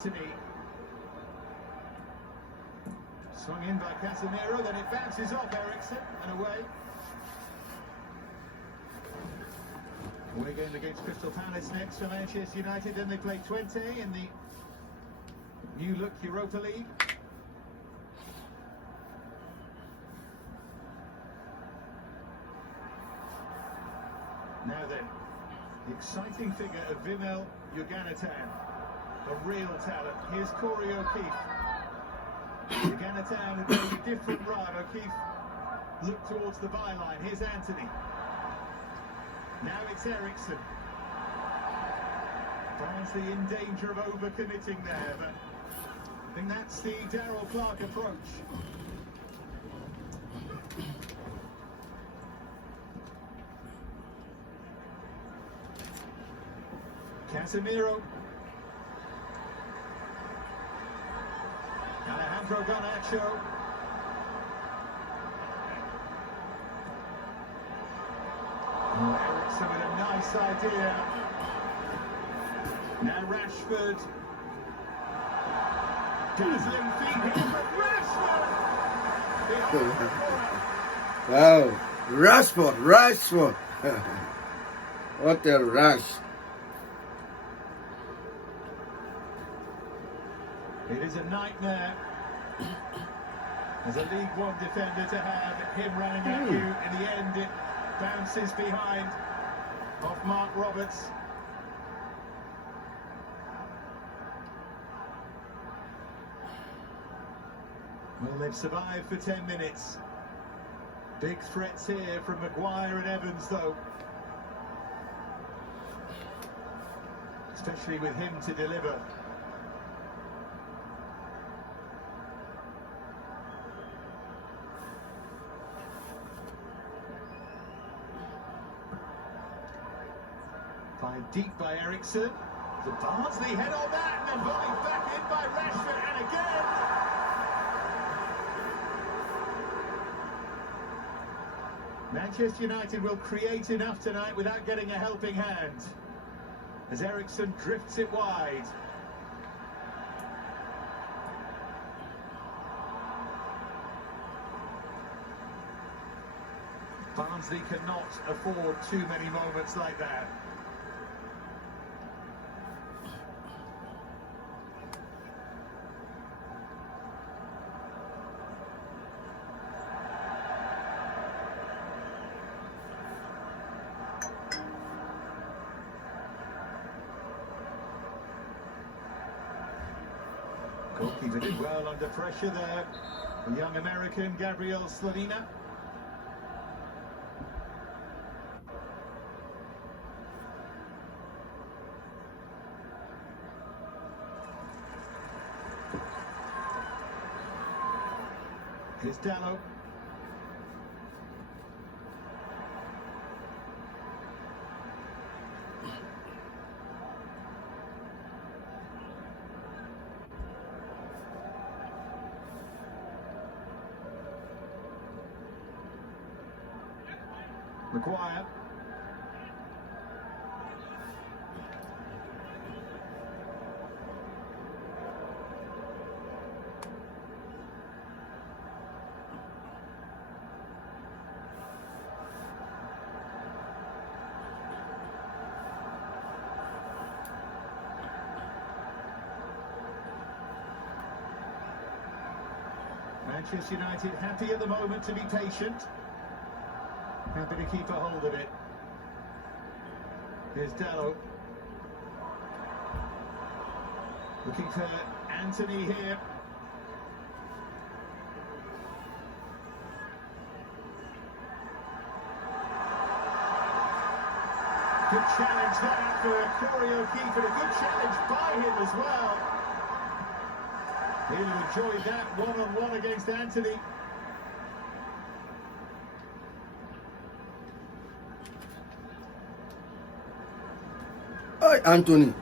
Swung in by Casemiro, then it bounces off Ericsson and away. Away game against Crystal Palace next for Manchester United, then they play 20 in the new look Europa League. Now then, the exciting figure of Vimel Yuganatan, a real talent. Here's Corey O'Keefe. Yuganatan had made a different run. O'Keefe looked towards the byline. Here's Anthony. Now it's Ericsson. Barnsley in danger of overcommitting there, but I think that's the Darryl Clark approach. Casemiro. Alejandro Garnacho. Ericsson with a nice idea. Now Rashford. Dazzling feet here from Rashford. Wow, Rashford. What a rush. It is a nightmare as a League One defender to have him running at you. In the end, it bounces behind off Mark Roberts. Well, they've survived for 10 minutes. Big threats here from Maguire and Evans, though. Especially with him to deliver. Played deep by Ericsson. The Barnsley head on that, and volleyed back in by Rashford, and again. Manchester United will create enough tonight without getting a helping hand, as Ericsson drifts it wide. Barnsley cannot afford too many moments like that. Goalkeeper did well under pressure there. The young American, Gabriel Slonina. Here's Dallo. Maguire. Manchester United happy at the moment to be patient. Happy to keep a hold of it. Here's Dallo. Looking for Anthony here. Good challenge that for Corey O'Keefe, and a good challenge by him as well. He'll enjoy that one-on-one against Anthony. Anthony.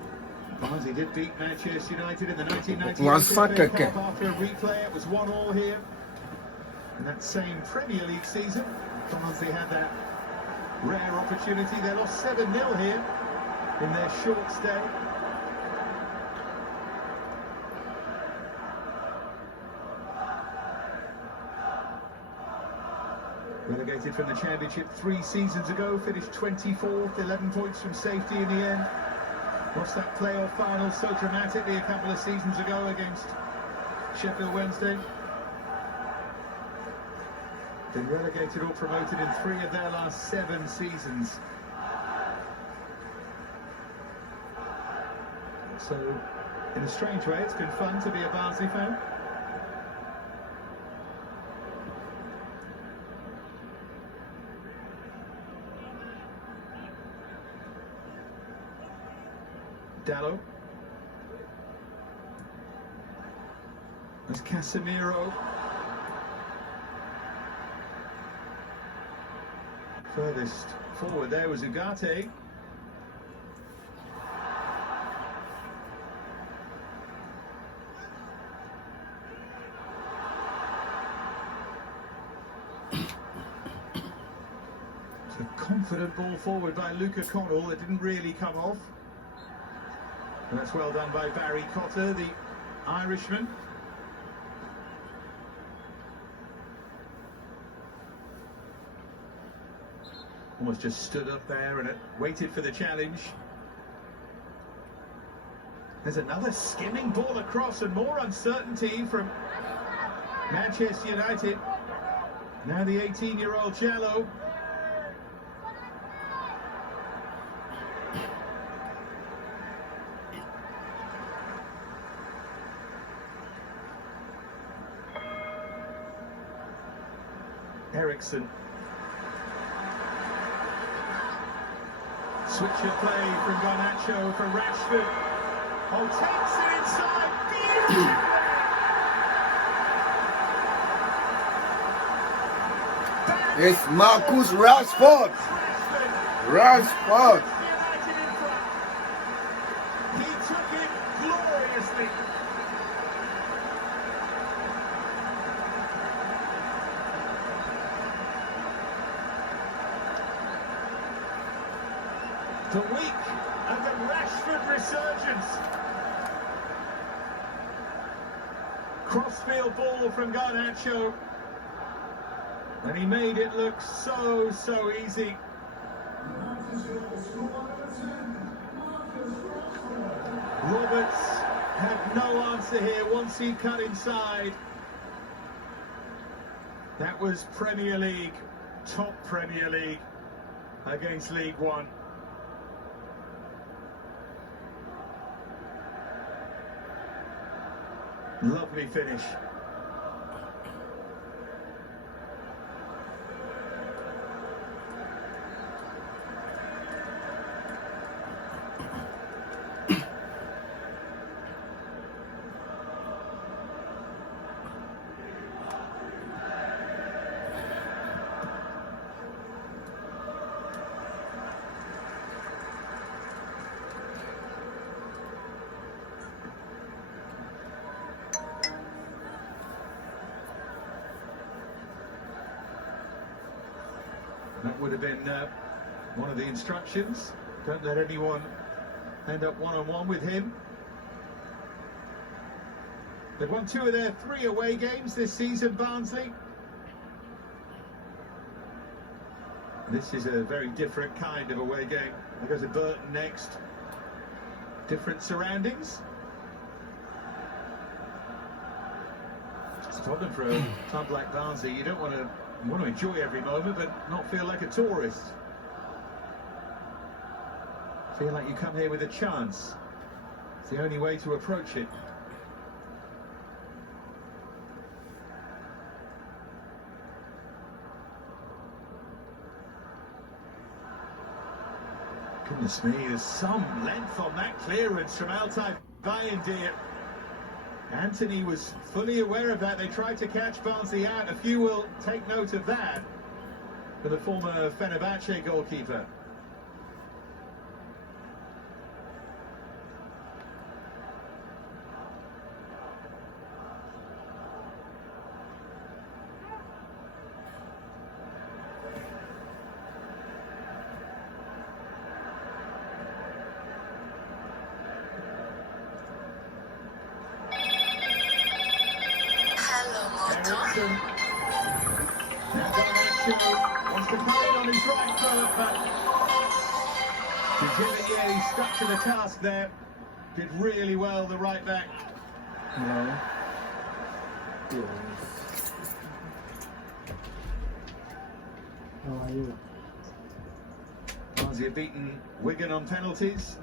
Barnsley did beat Manchester United in the 1998 FA Cup after a replay. It was 1-1 here. In that same Premier League season, Barnsley had that rare opportunity. They lost 7-0 here in their short stay. Relegated from the Championship 3 seasons ago, finished 24th, 11 points from safety in the end. Lost that playoff final so dramatically a couple of seasons ago against Sheffield Wednesday. Been relegated or promoted in 3 of their last 7 seasons. So, in a strange way, it's been fun to be a Barnsley fan. Dallo. There's Casemiro. Furthest forward there was Ugarte. It's a confident ball forward by Luca Connell that didn't really come off. And that's well done by Barry Cotter, the Irishman. Almost just stood up there and waited for the challenge. There's another skimming ball across and more uncertainty from Manchester United. Now the 18-year-old Jallo. Eriksson. Switch of play from Garnacho for Rashford. Oh, takes it inside. Beautiful. It's Marcus Rashford. Rashford. He took it gloriously. The week of the Rashford resurgence. Crossfield ball from Garnacho. And he made it look so easy. Roberts had no answer here once he cut inside. That was Premier League, top Premier League against League One. Lovely finish. That would have been one of the instructions. Don't let anyone end up one-on-one with him. They've won 2 of their 3 away games this season, Barnsley. This is a very different kind of away game. They go to Burton next. Different surroundings. It's a problem for a club like Barnsley. You don't want to enjoy every moment, but not feel like a tourist. Feel like you come here with a chance. It's the only way to approach it. Goodness me, there's some length on that clearance from Altay Bayindir. Anthony was fully aware of that. They tried to catch Barnsley out. A few will take note of that for the former Fenerbahce goalkeeper. Eriksson. Now Garnacho wants to carry it on his right foot, but he stuck to the task there. Did really well, the right back. No. Yes. How are you? Barnsley have beaten Wigan on penalties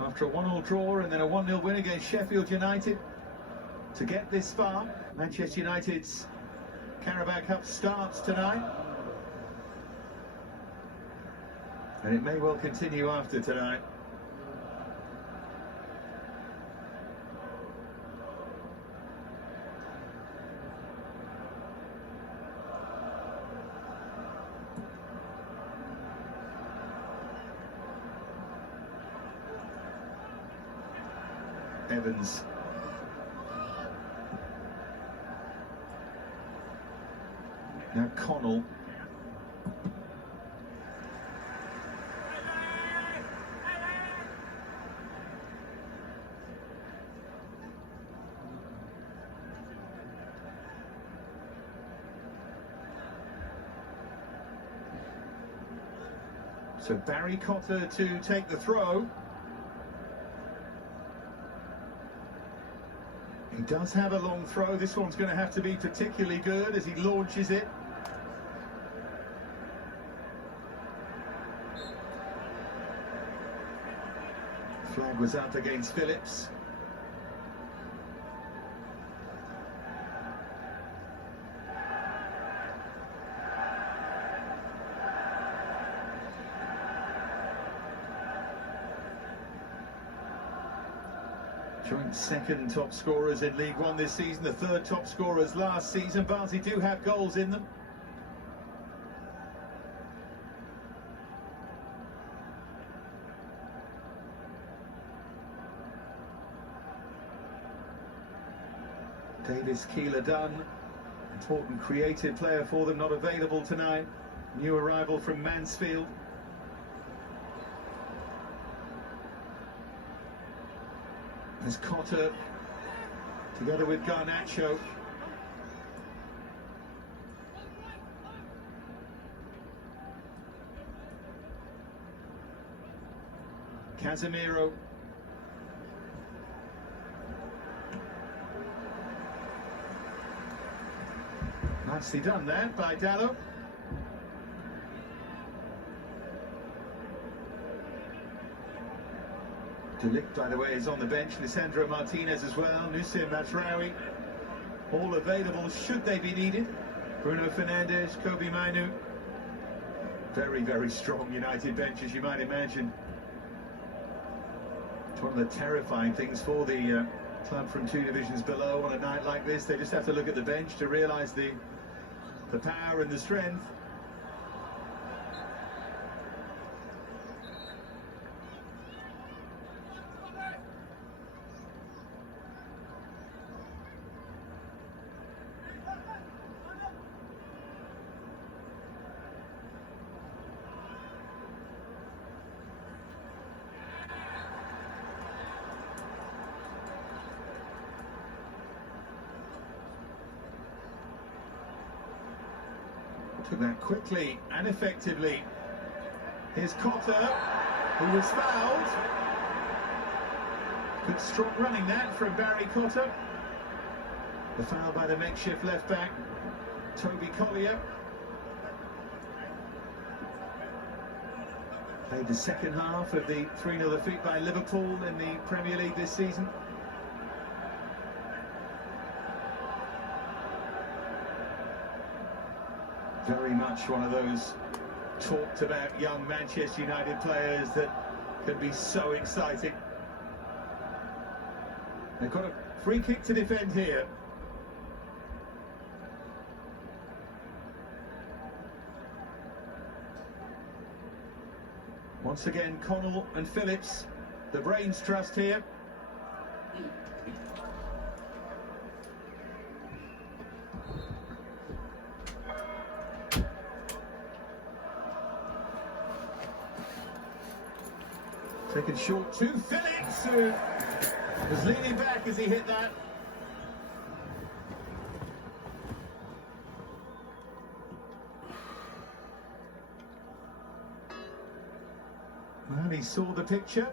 after a 1-1 draw and then a 1-0 win against Sheffield United to get this far. Manchester United's Carabao Cup starts tonight, and it may well continue after tonight. Evans. Now Connell. So Barry Cotter to take the throw. He does have a long throw. This one's going to have to be particularly good as he launches it. Flag was up against Phillips. Joint second top scorers in League One this season, the third top scorers last season. Barnsley do have goals in them. Davis Keeler-Dunn, important creative player for them, not available tonight. New arrival from Mansfield. There's Cotter together with Garnacho. Casemiro. Nicely done there by Dallo. Delict, by the way, is on the bench. Lisandro Martinez as well. Nussim Mazraoui. All available should they be needed. Bruno Fernandes, Kobe Mainu. Very, very strong United bench, as you might imagine. It's one of the terrifying things for the club from 2 divisions below on a night like this. They just have to look at the bench to realise the power and the strength. Took that quickly and effectively. Here's Cotter, who was fouled. Good strong running that from Barry Cotter. The foul by the makeshift left back, Toby Collier. Played the second half of the 3-0 defeat by Liverpool in the Premier League this season. Very much one of those talked about young Manchester United players that can be so exciting. They've got a free kick to defend here. Once again, Connell and Phillips, the brains trust here. Taken short to Phillips, who was leaning back as he hit that. Well, he saw the picture.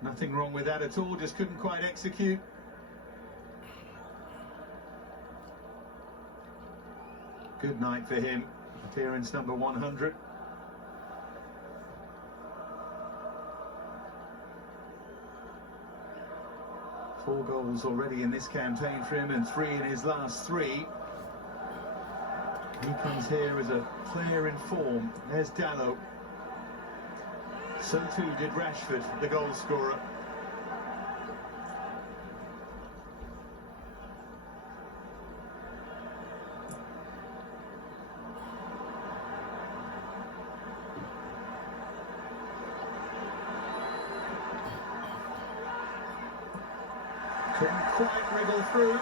Nothing wrong with that at all, just couldn't quite execute. Good night for him. Appearance number 100. Four goals already in this campaign for him and 3 in his last 3. He comes here as a player in form. There's Dallow. So too did Rashford, the goal scorer. Couldn't quite wriggle through.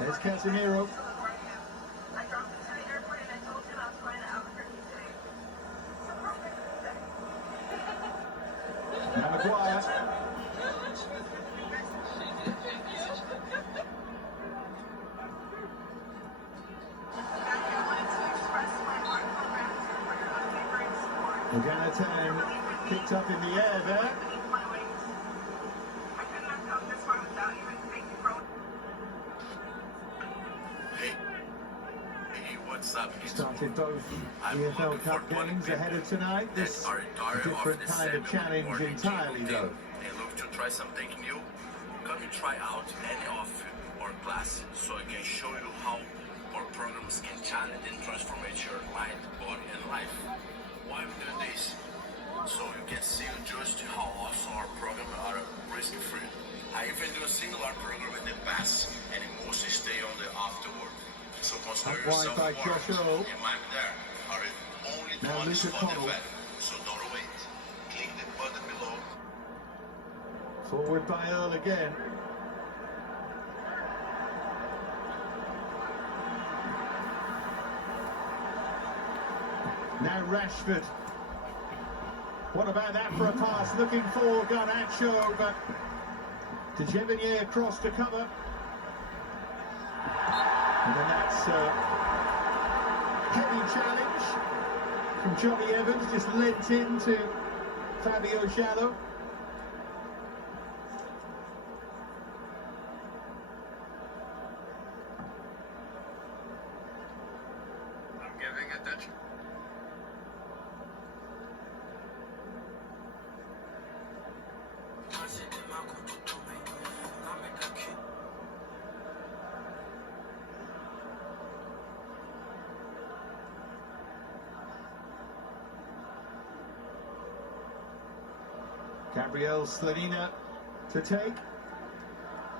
There's Casemiro. I dropped him to the airport and I told him I was going to Albuquerque today. Now Maguire. Organatan kicked up in the air there. Started both EFL Cup games ahead of tonight. This different kind of challenge entirely, though. They look to try something new. Come and try out any of our class so I can show you how our programs can challenge and transform your mind, body, and life. Why we do this? So you can see just how awesome our program are risk-free. I even do a similar program with the best and most stay on the afterward. So consider yourself by Josh Earl. and mine there are only Now one Luca spot Connell. event. So don't wait. Click the button below. Forward by Earl again. Now Rashford. What about that for a pass? Looking for Garnacho, but Dejevenier across to cover. And then that's a heavy challenge from Johnny Evans, just lent into Fabio Jallo. I'm giving attention. Gabriel Slonina to take.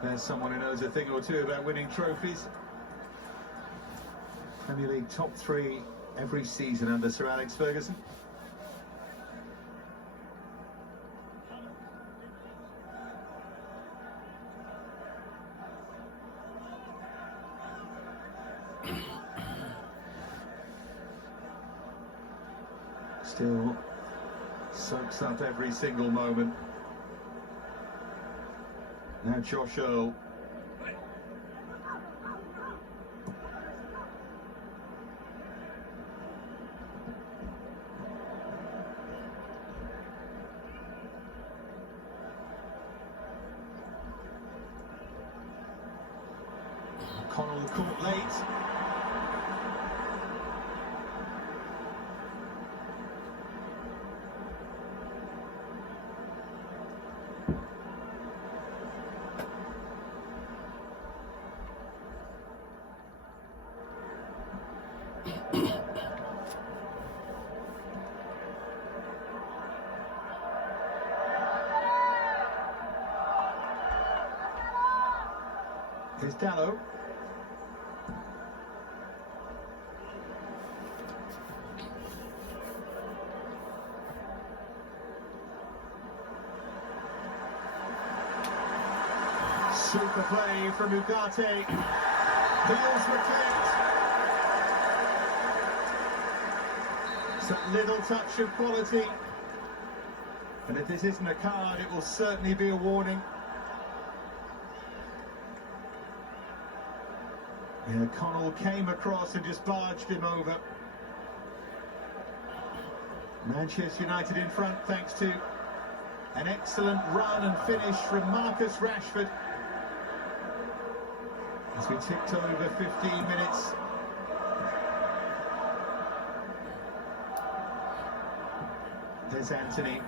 There's someone who knows a thing or two about winning trophies. Premier League top 3 every season under Sir Alex Ferguson. Still soaks up every single moment. Now Josh Earl. Connell caught late. Here's Dallo. Super play from Ugarte. Heels were clipped. It's a little touch of quality. And if this isn't a card, it will certainly be a warning. Yeah, Connell came across and just barged him over. Manchester United in front thanks to an excellent run and finish from Marcus Rashford. As we ticked over 15 minutes. There's Anthony.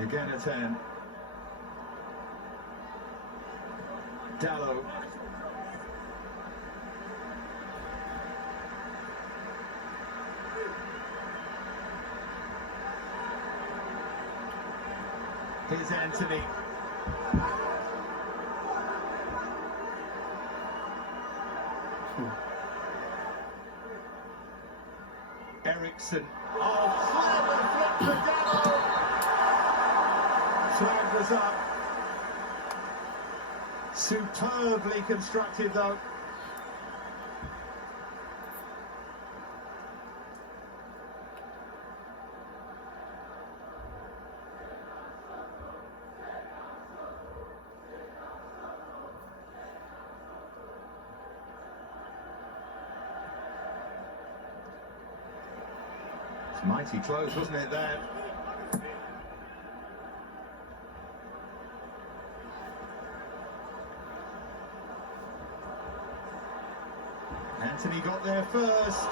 Again a 10. Dallo. Here's Anthony. Ericsson. Oh, clever flip for Dallo. Flag was up. Superbly constructed though. It's mighty close, wasn't it, there? Anthony got there first.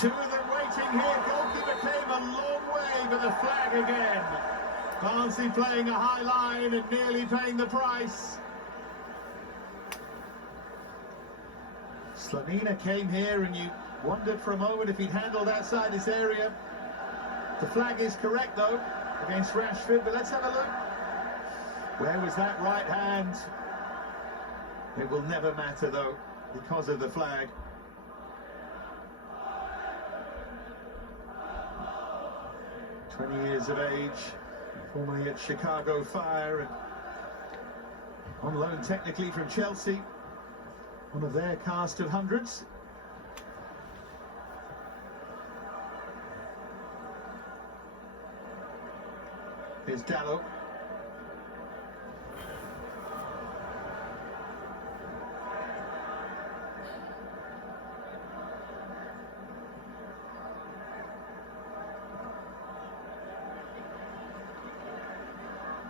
Two of them waiting here. Goalkeeper came a long way, but the flag again. Barnsley playing a high line and nearly paying the price. Slanina came here and you wondered for a moment if he'd handled outside this area. The flag is correct though, against Rashford, but let's have a look. Where was that right hand? It will never matter though, because of the flag. "20 years of age, formerly at Chicago Fire and on loan technically from Chelsea, one of their cast of hundreds." Here's Dallo.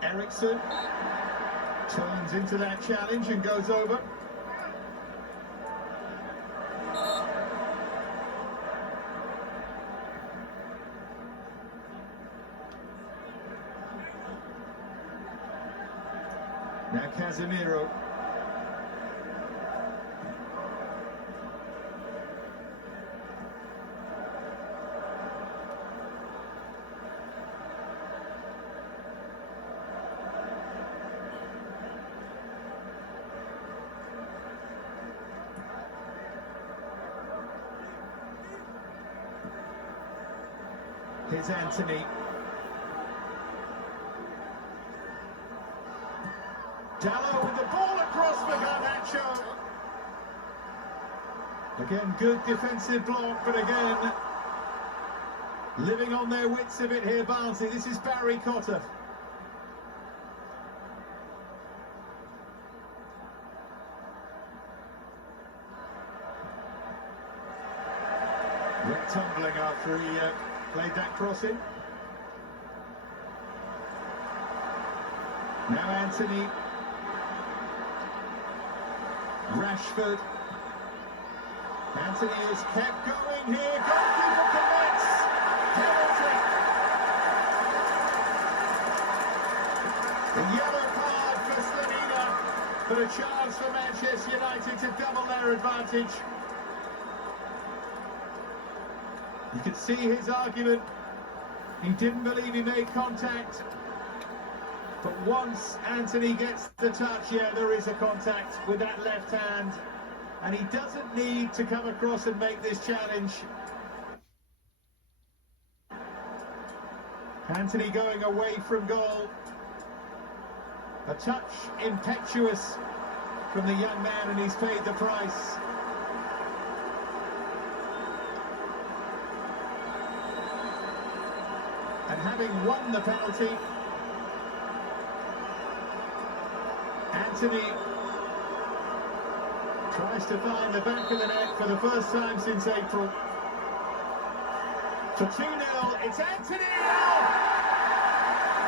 Ericsson turns into that challenge and goes over. Now Casemiro. Here's Anthony. Dallo with the ball across for Garnacho. Again, good defensive block, but again, living on their wits a bit here, Barnsley. This is Barry Cotter. Went tumbling after he played that crossing. Now Anthony. Rashford. Anthony is kept going here. Goalkeeper commits. Penalty. A yellow card for Slanina, but a chance for Manchester United to double their advantage. You could see his argument. He didn't believe he made contact. But once Anthony gets the touch, yeah, there is a contact with that left hand. And he doesn't need to come across and make this challenge. Anthony going away from goal. A touch impetuous from the young man, and he's paid the price. And having won the penalty, Anthony tries to find the back of the net for the first time since April. For 2-0, it's Anthony!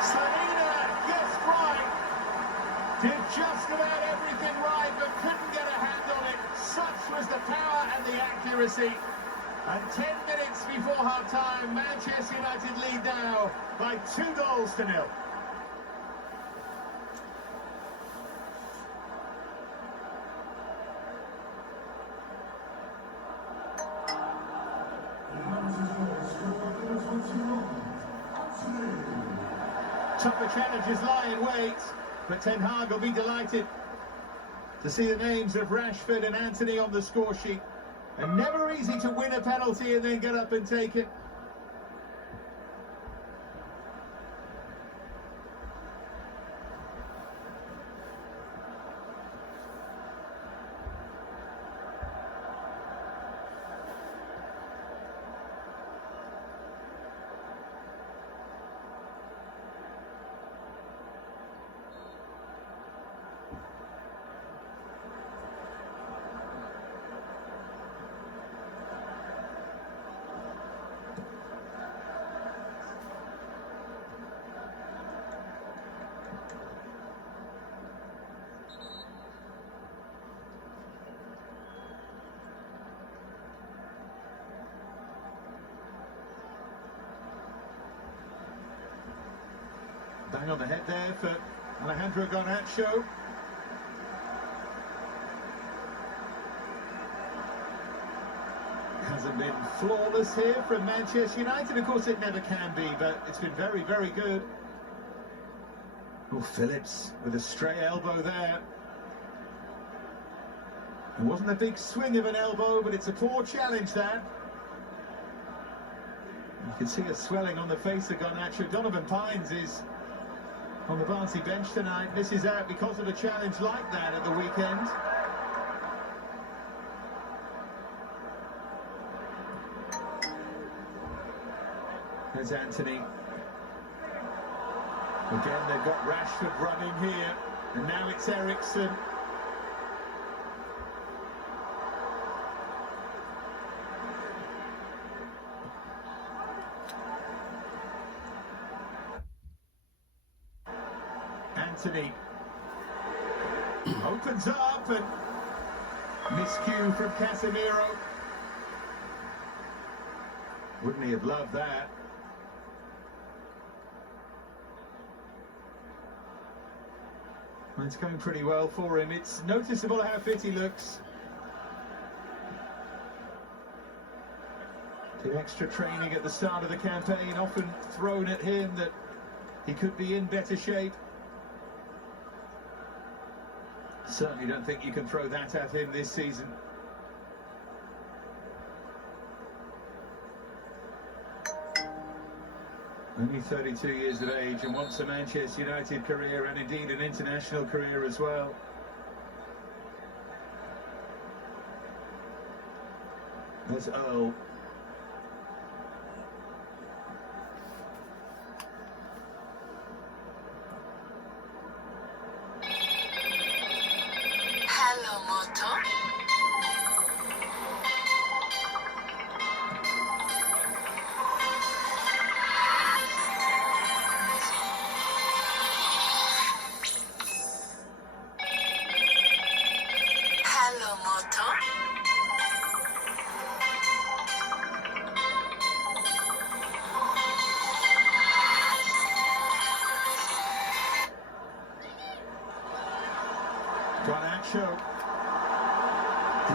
Slavina gets right. Did just about everything right, but couldn't get a hand on it. Such was the power and the accuracy. And 10 minutes before half-time, Manchester United lead now by 2-0. Tougher challenges lie in wait, but Ten Hag will be delighted to see the names of Rashford and Anthony on the score sheet. And never easy to win a penalty and then get up and take it. Bang on the head there for Alejandro Garnacho. Hasn't been flawless here from Manchester United. Of course, it never can be, but it's been very, very good. Oh, Phillips with a stray elbow there. It wasn't a big swing of an elbow, but it's a poor challenge, that. You can see a swelling on the face of Garnacho. Donovan Pines is on the Barnsley bench tonight, misses out because of a challenge like that at the weekend. There's Anthony. Again, they've got Rashford running here, and now it's Eriksen. Anthony opens up, and miscue from Casemiro. Wouldn't he have loved that? Well, it's going pretty well for him. It's noticeable how fit he looks. The extra training at the start of the campaign often thrown at him that he could be in better shape. Certainly don't think you can throw that at him this season. Only 32 years of age and wants a Manchester United career and indeed an international career as well. There's Earl. Garnacho.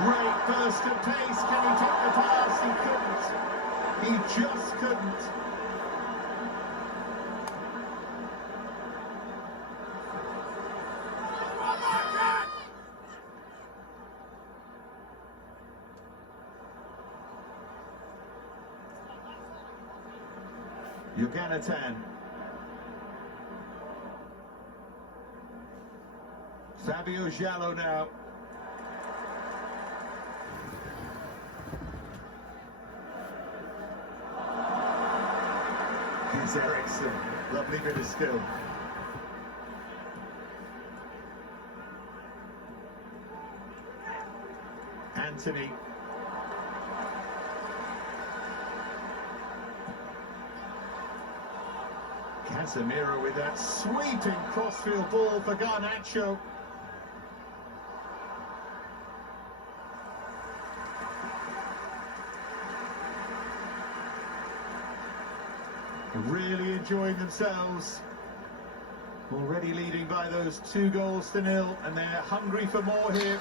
Great burst of pace. Can he take the pass? He couldn't. He just couldn't. Yuganatan. Fabio Giallo now. Here's Ericsson. Lovely bit of skill. Anthony. Casemiro with that sweeping crossfield ball for Garnacho. Really enjoying themselves. Already leading by those 2-0, and they're hungry for more here.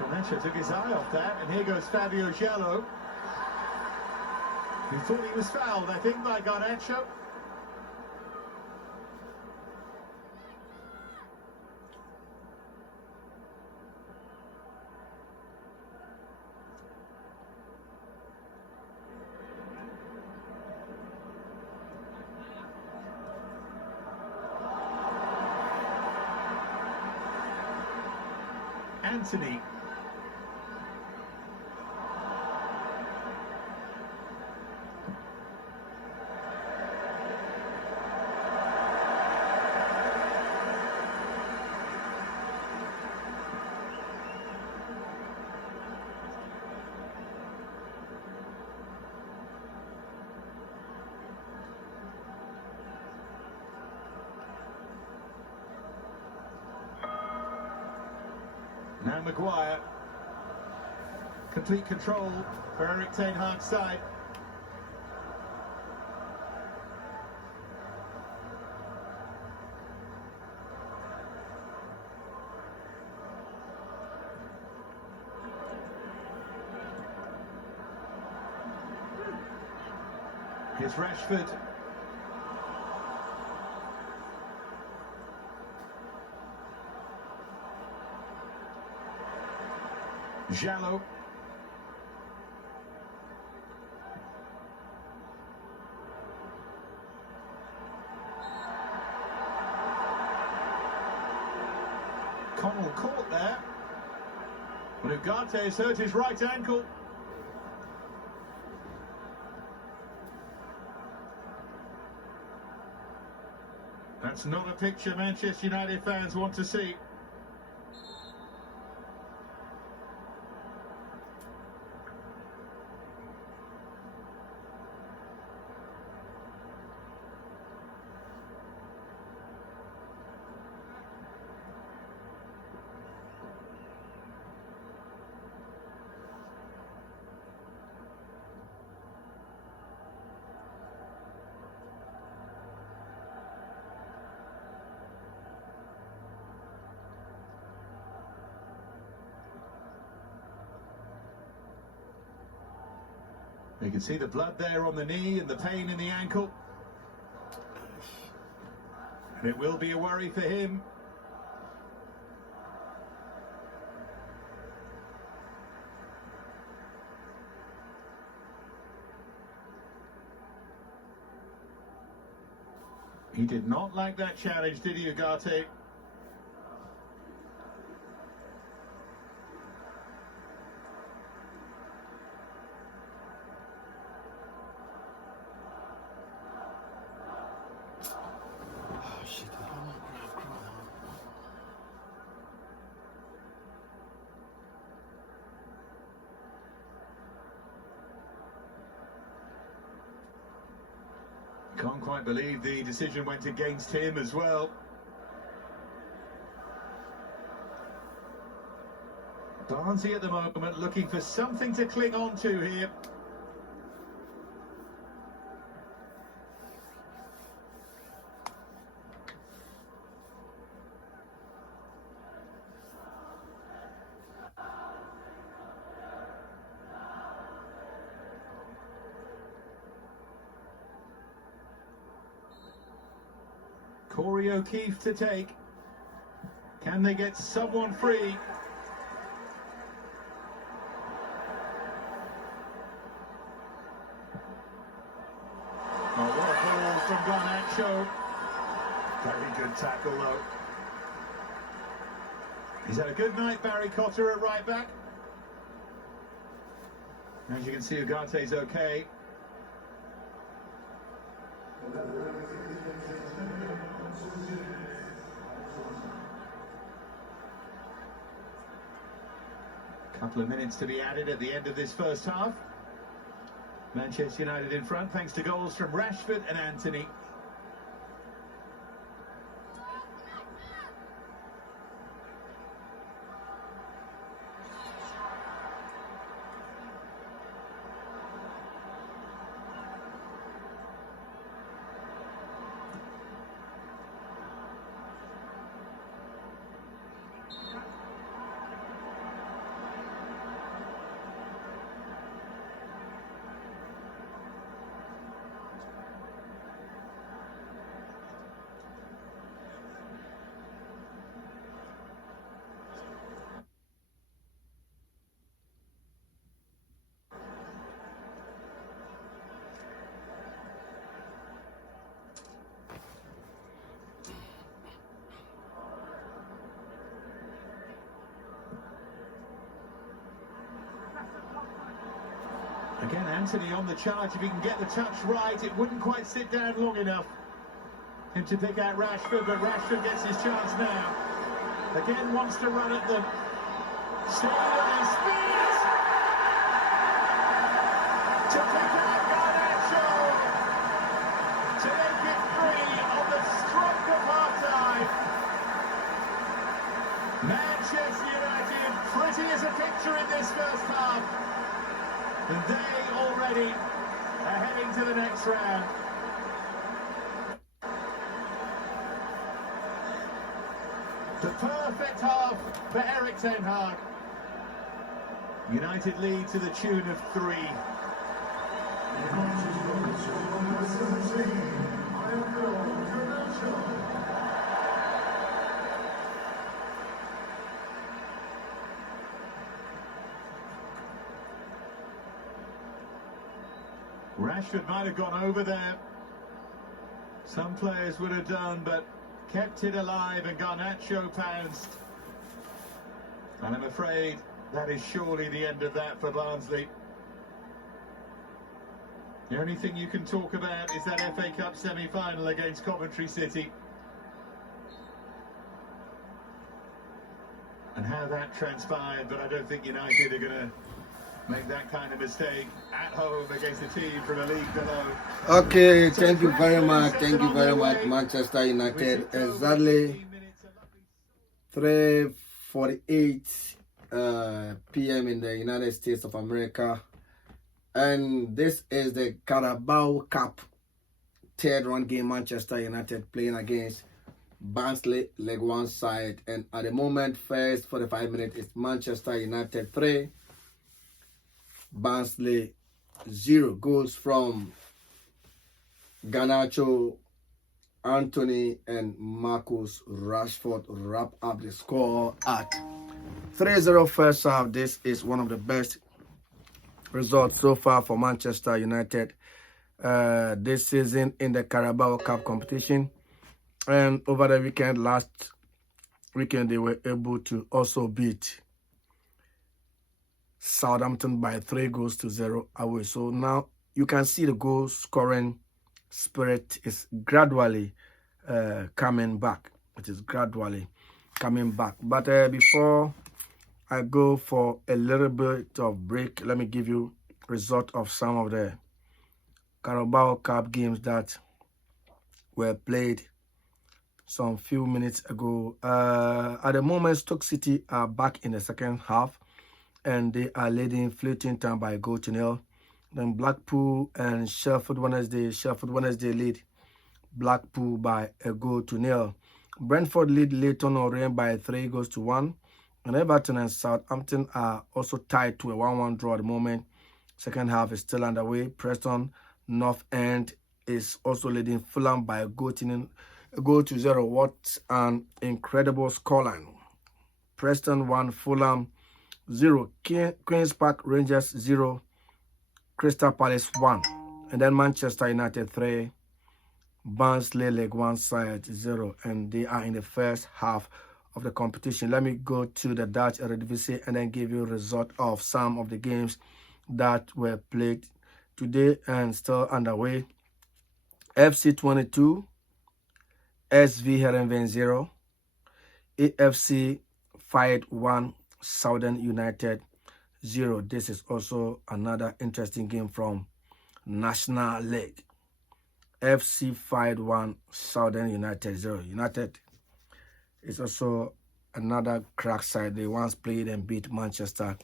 Garnacho took his eye off that, and here goes Fabio Giallo. He thought he was fouled, I think, by Garnacho. Anthony. Now Maguire. Complete control for Erik ten Hag's side. Here's Rashford. Giallo. Connell caught there. But Ugarte's hurt his right ankle. That's not a picture Manchester United fans want to see. You can see the blood there on the knee and the pain in the ankle. And it will be a worry for him. He did not like that challenge, did he, Ugarte? Can't quite believe the decision went against him as well. Barnsley at the moment looking for something to cling on to here. Corey O'Keefe to take. Can they get someone free? Oh, what a ball from Garnacho. Very good tackle though. He's had a good night, Barry Cotter at right back. As you can see, Ugarte's okay. Couple of minutes to be added at the end of this first half. Manchester United in front thanks to goals from Rashford and Anthony. Again, Anthony on the charge. If he can get the touch right, it wouldn't quite sit down long enough. Him to pick out Rashford, but Rashford gets his chance now. Again, wants to run at them. Staying on his feet. To pick out Garnacho. To make it free on the stroke of half-time. Manchester United pretty as a picture in this first half. And they already are heading to the next round. The perfect half for Erik ten Hag. United lead to the tune of 3. Rashford might have gone over there. Some players would have done, but kept it alive, and Garnacho pounced. And I'm afraid that is surely the end of that for Barnsley. The only thing you can talk about is that FA Cup semi-final against Coventry City. And how that transpired, but I don't think United are going to make that kind of mistake at home against a team from a league below. Okay, thank you very much. Thank you very much, Manchester United. Exactly 3:48 p.m. in the United States of America. And this is the Carabao Cup third round game. Manchester United playing against Barnsley, League One side. And at the moment, first 45 minutes, it's Manchester United 3. Barnsley 0. Goals from Garnacho, Anthony, and Marcus Rashford wrap up the score at 3-0 first half. This is one of the best results so far for Manchester United this season in the Carabao Cup competition. And over the weekend, last weekend, they were able to also beat Southampton by 3-0 away. So now you can see the goal scoring spirit is gradually coming back. It is gradually coming back. But before I go for a little bit of break, let me give you result of some of the Carabao Cup games that were played some few minutes ago. At the moment, Stoke City are back in the second half. and they are leading Fleeting Town by a goal to nil. Then Blackpool and Sheffield Wednesday lead Blackpool by a goal to nil. Brentford lead Leyton Orient by 3 goals to 1. And Everton and Southampton are also tied to a 1-1 draw at the moment. Second half is still underway. Preston North End is also leading Fulham by a goal to 0. What an incredible scoreline. Preston 1, Fulham 0. Queen's Park Rangers 0. Crystal Palace 1. And then Manchester United 3. Barnsley League 1 side 0. And they are in the first half of the competition. Let me go to the Dutch Eredivisie and then give you a result of some of the games that were played today and still underway. FC 22, SV Heerenveen 0, AFC Feyenoord 1, Southern United 0. This is also another interesting game from National League. FC Feyenoord 1, Southern United 0. United is also another crack side. They once played and beat Manchester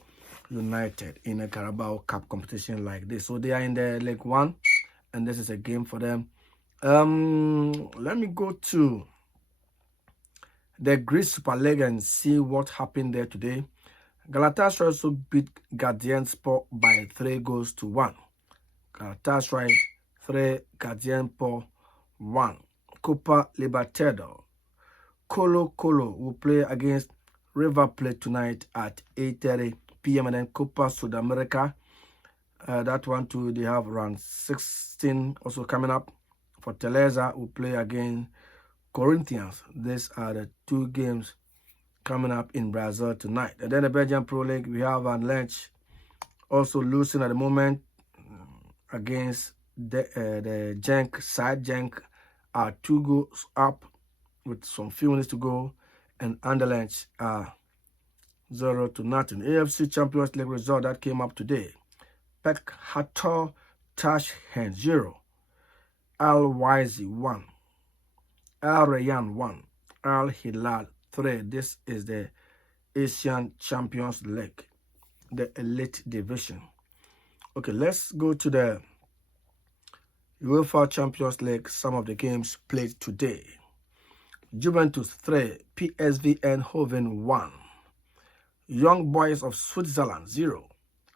United in a Carabao Cup competition like this. So they are in the League 1, and this is a game for them. Let me go to the Greece Super League and see what happened there today. Galatasaray also beat Gaziantep by 3 goals to 1. Galatasaray 3, Gaziantep 1. Copa Libertadores. Colo will play against River Plate tonight at 8:30 p.m. and then Copa Sudamerica. That one too, they have round 16 also coming up. Fortaleza will play against Corinthians. These are the 2 games coming up in Brazil tonight. And then the Belgian Pro League, we have Van Lech also losing at the moment against the Genk side. Genk are 2 goals up with some few minutes to go, and Anderlecht are 0-0. AFC Champions League result that came up today. Pek Hator Tashkent 0, Al Wazi 1, Al Rayyan 1, Al Hilal 3. This is the Asian Champions League, the elite division. Okay, let's go to the UEFA Champions League, some of the games played today. Juventus 3, PSV Eindhoven 1. Young Boys of Switzerland 0.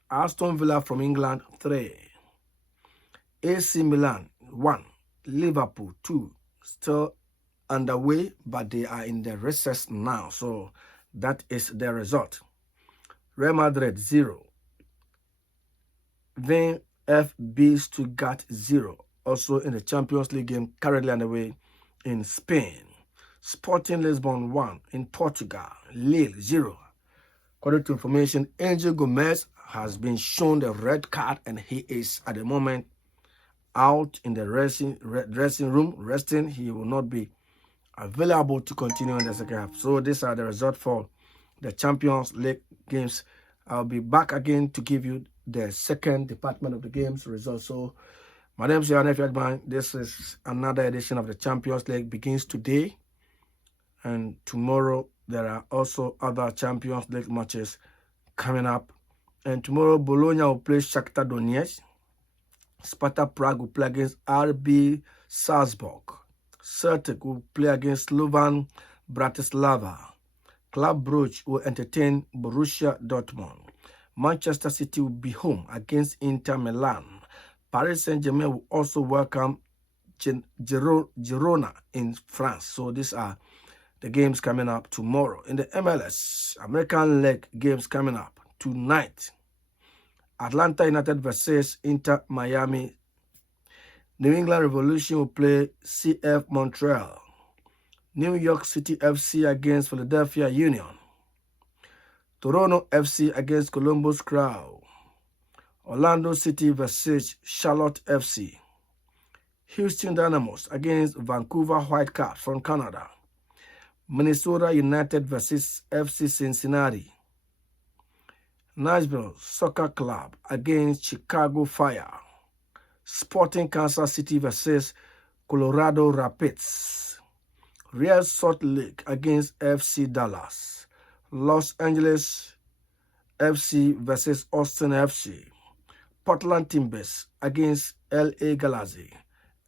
Aston Villa from England 3. AC Milan 1. Liverpool 2. Still underway, but they are in the recess now. So that is the result. Real Madrid 0. VfB Stuttgart 0. Also in the Champions League game currently underway in Spain. Sporting Lisbon 1 in Portugal. Lille 0. According to information, Angel Gomez has been shown the red card and he is at the moment out in the dressing room resting. He will not be available to continue in the second half. So these are the results for the Champions League games. I'll be back again to give you the second department of the games results. So my name is Yohanef Yadman. This is another edition of the Champions League, begins today. And tomorrow, there are also other Champions League matches coming up. And tomorrow, Bologna will play Shakhtar Donetsk. Sparta Prague will play against RB Salzburg. Celtic will play against Slovan Bratislava. Club Brugge will entertain Borussia Dortmund. Manchester City will be home against Inter Milan. Paris Saint-Germain will also welcome Girona in France. So these are the games coming up tomorrow. In the MLS, American League games coming up tonight. Atlanta United versus Inter Miami. New England Revolution will play CF Montreal. New York City FC against Philadelphia Union. Toronto FC against Columbus Crew. Orlando City versus Charlotte FC. Houston Dynamos against Vancouver Whitecaps from Canada. Minnesota United versus FC Cincinnati. Nashville Soccer Club against Chicago Fire. Sporting Kansas City versus Colorado Rapids. Real Salt Lake against FC Dallas. Los Angeles FC versus Austin FC. Portland Timbers against LA Galaxy.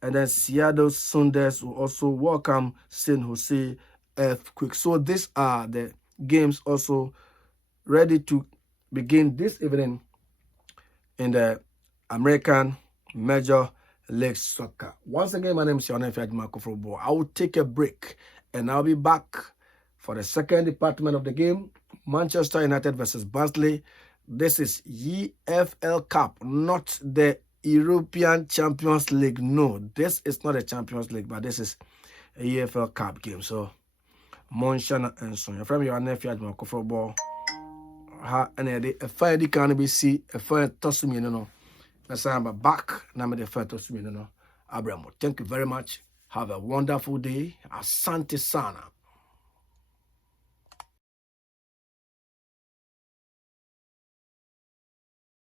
And then Seattle Sounders will also welcome San Jose Earthquake. So these are the games also ready to begin this evening in the American Major League Soccer. Once again, my name is Yohane Fiajimako Football. I will take a break and I'll be back for the second department of the game, Manchester United versus Barnsley. This is EFL Cup, not the European Champions League. No, this is not a Champions League, but this is a EFL Cup game. So, Monshana and Son. Your friend Yohane Fiajimako Football. And a fire can be see a fire toss me, no. I'm back. Now the fire toss me, no. Abramo. Thank you very much. Have a wonderful day. Asante sana.